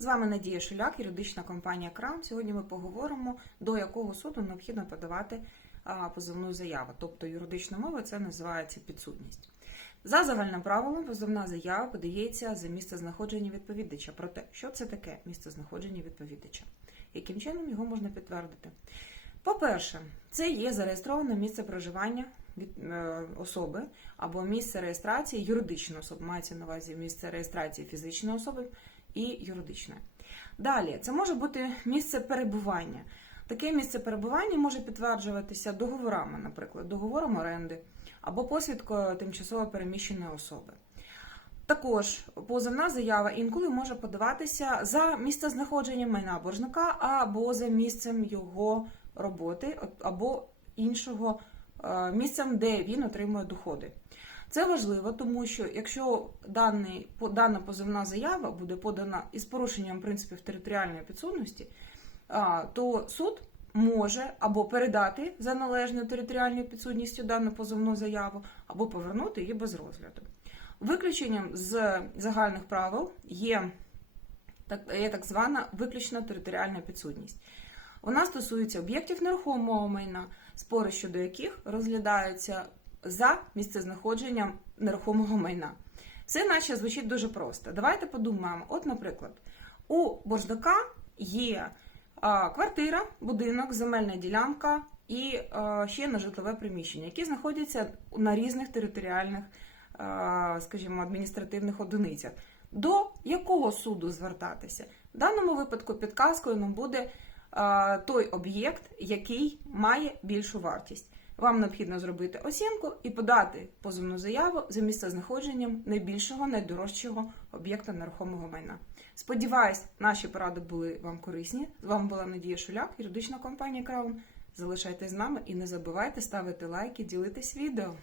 З вами Надія Шуляк, юридична компанія Крам. Сьогодні ми поговоримо, до якого суду необхідно подавати позовну заяву. Тобто юридичною мовою це називається підсудність. За загальним правилом, позовна заява подається за місце знаходження відповідача. Проте, що це таке місце знаходження відповідача? Яким чином його можна підтвердити? По-перше, це є зареєстроване місце проживання від е, особи або місце реєстрації юридичної особи. Мається на увазі місце реєстрації фізичної особи і юридичної. Далі, це може бути місце перебування. Таке місце перебування може підтверджуватися договорами, наприклад, договором оренди або посвідкою тимчасово переміщеної особи. Також позовна заява інколи може подаватися за місцезнаходженням майна боржника або за місцем його роботи, або іншого е, місцем, де він отримує доходи. Це важливо, тому що якщо даний, дана позовна заява буде подана із порушенням принципів територіальної підсудності, то суд може або передати за належною територіальною підсудністю дану позовну заяву, або повернути її без розгляду. Виключенням з загальних правил є так, є так звана виключна територіальна підсудність. Вона стосується об'єктів нерухомого майна, спори щодо яких розглядаються за місцезнаходженням нерухомого майна. Це наче звучить дуже просто. Давайте подумаємо. От, наприклад, у боржника є квартира, будинок, земельна ділянка і ще нежитлове приміщення, які знаходяться на різних територіальних, скажімо, адміністративних одиницях. До якого суду звертатися? В даному випадку підказкою нам буде той об'єкт, який має більшу вартість. Вам необхідно зробити оцінку і подати позовну заяву за місцезнаходженням найбільшого, найдорожчого об'єкта нерухомого майна. Сподіваюсь, наші поради були вам корисні. З вами була Надія Шуляк, юридична компанія Краун. Залишайтесь з нами і не забувайте ставити лайки, ділитись відео.